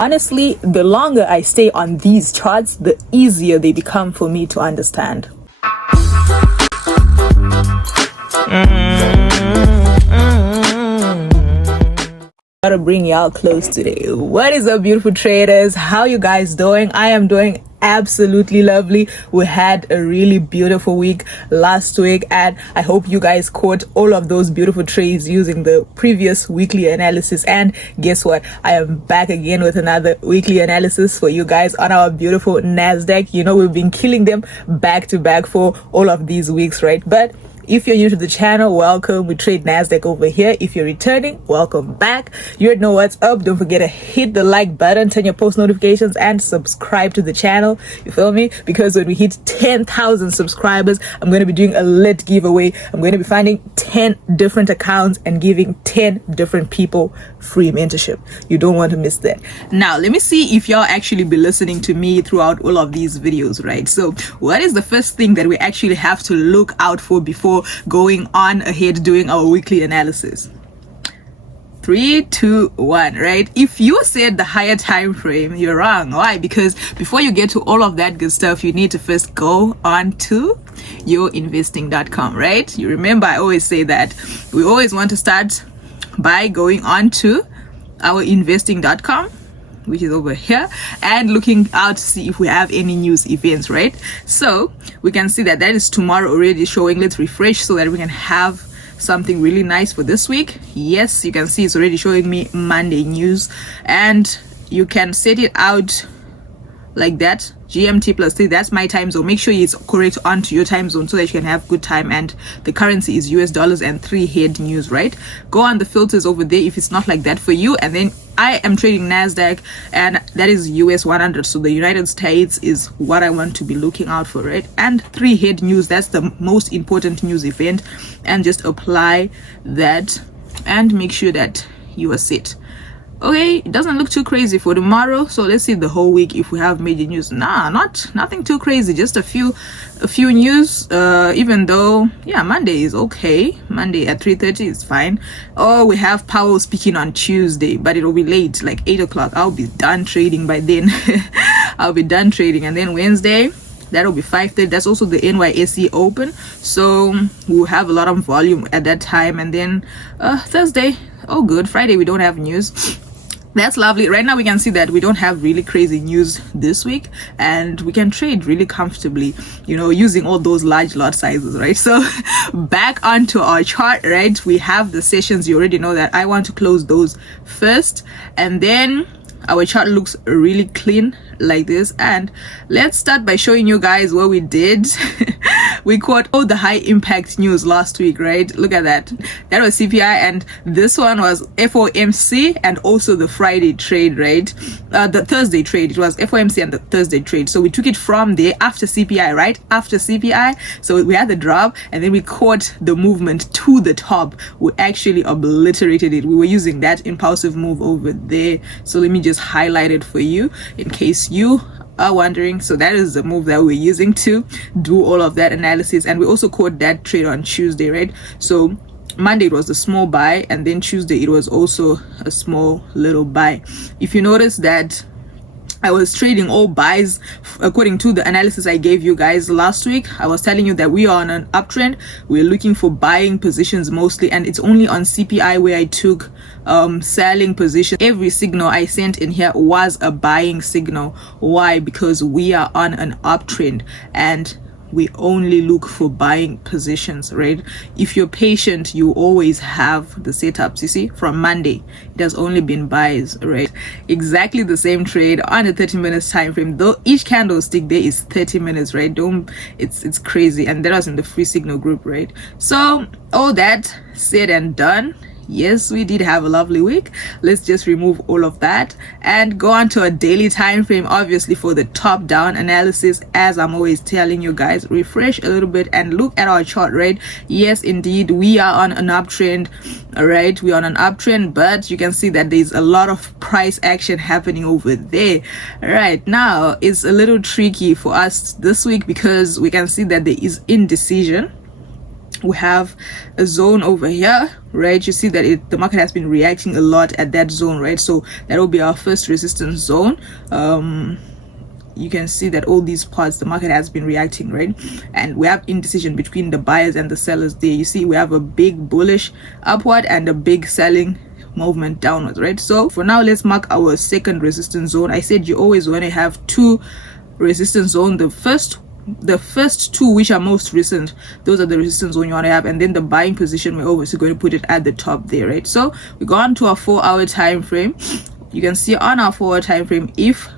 Honestly, the longer I stay on these charts, the easier they become for me to understand. Gotta bring y'all close today. What is up, beautiful traders? How you guys doing? I am doing absolutely lovely. We had a really beautiful week last week, and I hope you guys caught all of those beautiful trades using the previous weekly analysis. And guess what? I am back again with another weekly analysis for you guys on our beautiful Nasdaq. You know, we've been killing them back to back for all of these weeks, right? But if you're new to the channel, welcome. We trade Nasdaq over here. If you're returning, welcome back. You already know what's up. Don't forget to hit the like button, turn your post notifications, and subscribe to the channel. You feel me? Because when we hit 10,000 subscribers, I'm going to be doing a lit giveaway. I'm going to be finding 10 different accounts and giving 10 different people free mentorship. You don't want to miss that. Now, let me see if y'all actually be listening to me throughout all of these videos, right? So what is the first thing that we actually have to look out for before going on ahead doing our weekly analysis? 3, 2, 1, right? If you said the higher time frame, you're wrong. Why? Because before you get to all of that good stuff, you need to first go on to yourinvesting.com, right? You remember I always say that we always want to start by going on to our investing.com, which is over here, and looking out to see if we have any news events, right? So we can see that is tomorrow already showing. Let's refresh so that we can have something really nice for this week. Yes, you can see it's already showing me Monday news, and you can set it out like that. GMT plus 3, that's my time zone. Make sure it's correct onto your time zone so that you can have good time. And the currency is US dollars and 3 head news, right? Go on the filters over there if it's not like that for you. And then I am trading Nasdaq, and that is US100. So the United States is what I want to be looking out for, right? And 3 head news, that's the most important news event. And just apply that and make sure that you are set. Okay, it doesn't look too crazy for tomorrow, so let's see the whole week if we have major news. Nothing too crazy, just a few news, even though Monday is okay. Monday at 3:30 is fine. Oh, we have Powell speaking on Tuesday, but it'll be late, like 8 o'clock. I'll be done trading by then. I'll be done trading. And then Wednesday, that'll be 5:30. That's also the NYSE open, so we'll have a lot of volume at that time. And then Thursday, oh good, Friday we don't have news. That's lovely. Right now we can see that we don't have really crazy news this week, and we can trade really comfortably, you know, using all those large lot sizes, right? So back onto our chart, right? We have the sessions. You already know that I want to close those first, and then our chart looks really clean like this. And let's start by showing you guys what we did. We caught all the high impact news last week, right? Look at that. That was CPI, and this one was FOMC, and also the Friday trade, right? The Thursday trade. It was FOMC and the Thursday trade. So we took it from there after CPI, right? After CPI. So we had the drop, and then we caught the movement to the top. We actually obliterated it. We were using that impulsive move over there. So let me just highlight it for you in case you are wondering. So that is the move that we're using to do all of that analysis. And we also caught that trade on Tuesday, right? So Monday it was a small buy, and then Tuesday it was also a small little buy. If you notice that I was trading all buys according to the analysis I gave you guys last week. I was telling you that we are on an uptrend. We're looking for buying positions mostly, and it's only on CPI where I took selling position. Every signal I sent in here was a buying signal. Why? Because we are on an uptrend, and we only look for buying positions, right? If you're patient, you always have the setups. You see, from Monday it has only been buys, right? Exactly the same trade on a 30 minutes time frame, though each candlestick there is 30 minutes, right? It's crazy. And that was in the free signal group, right? So all that said and done, yes, we did have a lovely week. Let's just remove all of that and go on to a daily time frame, obviously for the top down analysis. As I'm always telling you guys, refresh a little bit and look at our chart, right? Yes, indeed, we are on an uptrend. All right, we're on an uptrend, but you can see that there's a lot of price action happening over there. Right now it's a little tricky for us this week because we can see that there is indecision. we have a zone over here, right? You see that the market has been reacting a lot at that zone, right? So that will be our first resistance zone. You can see that all these parts the market has been reacting, right? And we have indecision between the buyers and the sellers there. You see we have a big bullish upward and a big selling movement downwards, right? So for now, let's mark our second resistance zone. I said you always want to have two resistance zone. The first two, which are most recent, those are the resistance zone you want to have, and then the buying position, we're obviously going to put it at the top there, right? So we go on to our 4-hour time frame. You can see on our 4-hour time frame, if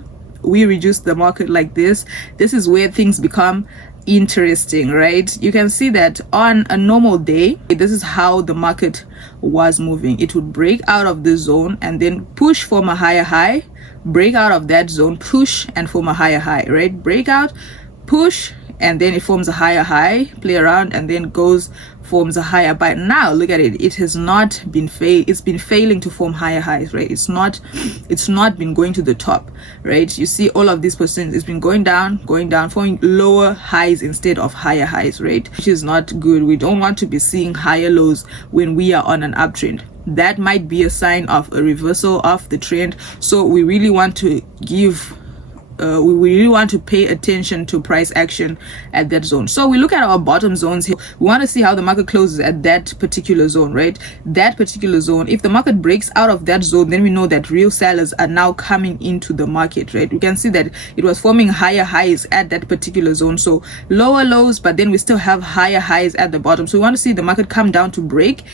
we reduce the market like this is where things become interesting, right? You can see that on a normal day, this is how the market was moving. It would break out of the zone and then push, form a higher high, break out of that zone, push and form a higher high, right? Breakout, push, and then it forms a higher high, play around, and then forms a higher. But now look at it, it has not been it's been failing to form higher highs, right? It's not been going to the top, right? You see all of these percent, it's been going down, forming lower highs instead of higher highs, right? Which is not good. We don't want to be seeing higher lows when we are on an uptrend. That might be a sign of a reversal of the trend. So we really want to we really want to pay attention to price action at that zone. So we look at our bottom zones here. We want to see how the market closes at that particular zone, right? That particular zone, if the market breaks out of that zone, then we know that real sellers are now coming into the market, right? We can see that it was forming higher highs at that particular zone, so lower lows, but then we still have higher highs at the bottom. So we want to see the market come down to break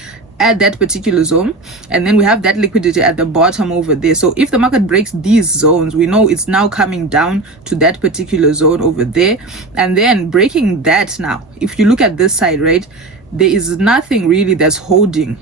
at that particular zone, and then we have that liquidity at the bottom over there. So if the market breaks these zones, we know it's now coming down to that particular zone over there, and then breaking that. Now if you look at this side, right, there is nothing really that's holding,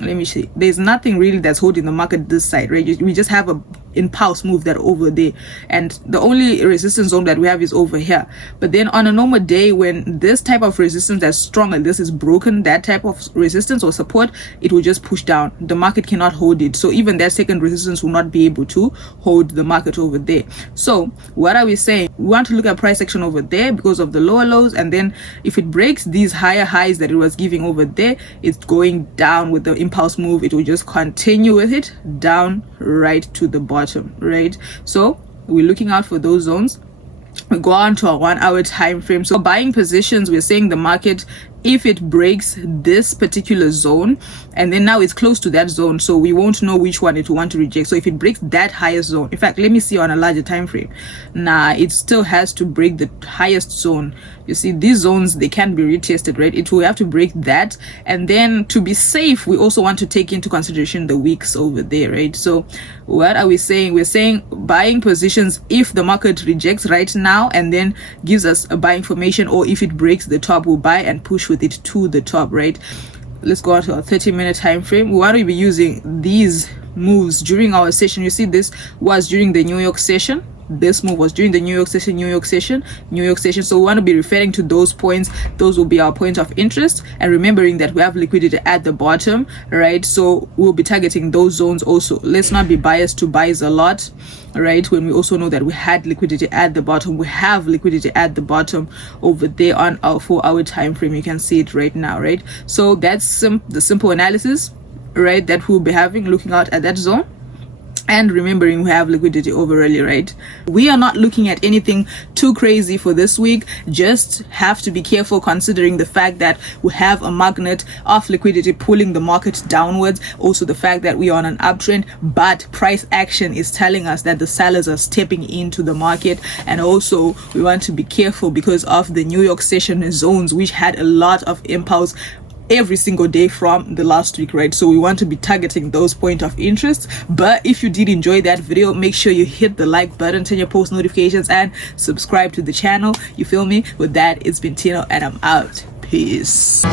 let me see, there's nothing really that's holding the market this side, right? We just have a impulse move that over there, and the only resistance zone that we have is over here. But then on a normal day, when this type of resistance that's strong like this is broken, that type of resistance or support, it will just push down. The market cannot hold it, so even that second resistance will not be able to hold the market over there. So what are we saying? We want to look at price action over there because of the lower lows, and then if it breaks these higher highs that it was giving over there, it's going down with the impulse move. It will just continue with it down right to the bottom, right? So we're looking out for those zones. We go on to a 1-hour time frame. So buying positions, we're saying the market, if it breaks this particular zone and then now it's close to that zone, so we won't know which one it will want to reject. So if it breaks that highest zone, in fact, let me see on a larger time frame. It still has to break the highest zone. You see, these zones, they can be retested, right? It will have to break that, and then to be safe, we also want to take into consideration the wicks over there, right? So what are we saying? We're saying buying positions if the market rejects right now and then gives us a buy information, or if it breaks the top, we'll buy and push with it to the top, right? Let's go on to a 30-minute time frame. We want to be using these moves during our session. You see, this was during the New York session. This move was during the New York session. So we want to be referring to those points. Those will be our point of interest, and remembering that we have liquidity at the bottom, right? So we'll be targeting those zones also. Let's not be biased to buys a lot, right, when we also know that we had liquidity at the bottom. We have liquidity at the bottom over there on our 4-hour time frame. You can see it right now, right? So that's the simple analysis, right, that we'll be having, looking out at that zone and remembering we have liquidity overall, right? We are not looking at anything too crazy for this week. Just have to be careful considering the fact that we have a magnet of liquidity pulling the market downwards. Also the fact that we are on an uptrend, but price action is telling us that the sellers are stepping into the market. And also we want to be careful because of the New York session zones, which had a lot of impulse every single day from the last week, right? So we want to be targeting those point of interest. But if you did enjoy that video, make sure you hit the like button, turn your post notifications, and subscribe to the channel. You feel me? With that, it's been Tino, and I'm out. Peace.